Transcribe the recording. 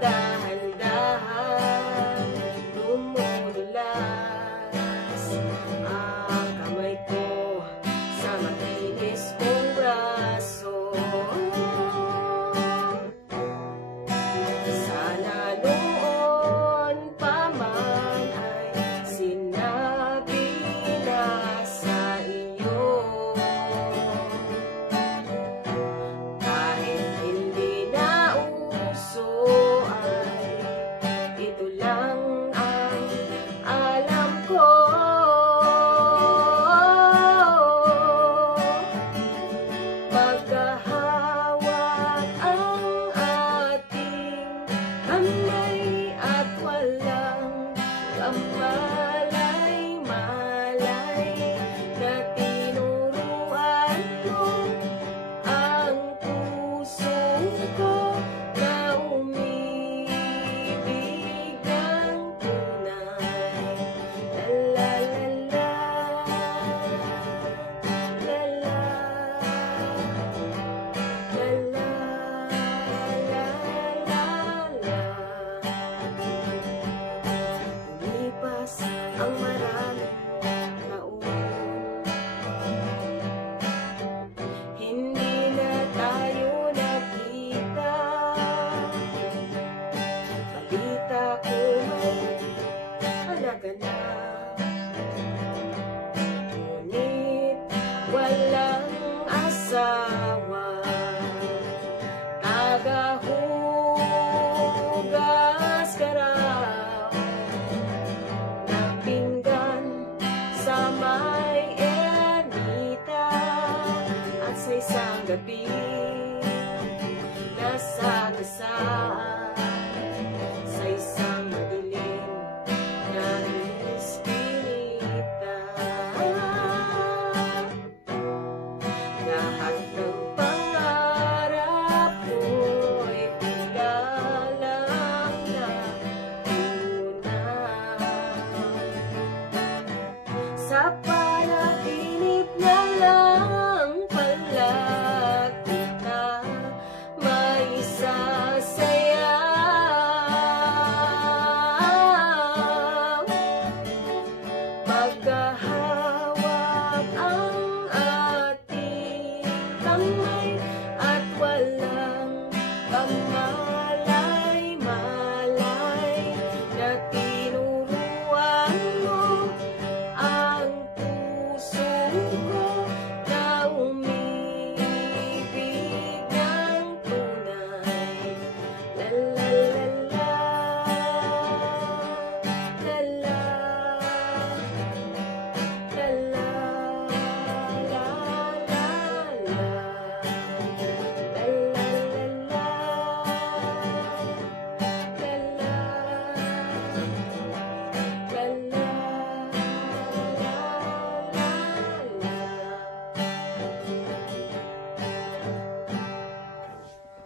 dahan-dahan dumudulas ang kamay ko sa matinis kong braso. Sana noon pa man ay sinabi na sa iyo, kahit hindi na uso ay ito lang ang alam ko. Magkahawak ang ating kamay at walang kamalay-malay na tinuruan mo ang puso ko na umibig ng tunay. La la la la la la la. Lumipas ang maraming taon, hindi na tayo nagkita. Balita ko may halaga na, ngunit walang asawa. Tagahugas ka raw ng pinggan sa may ermita, at sa isang gabi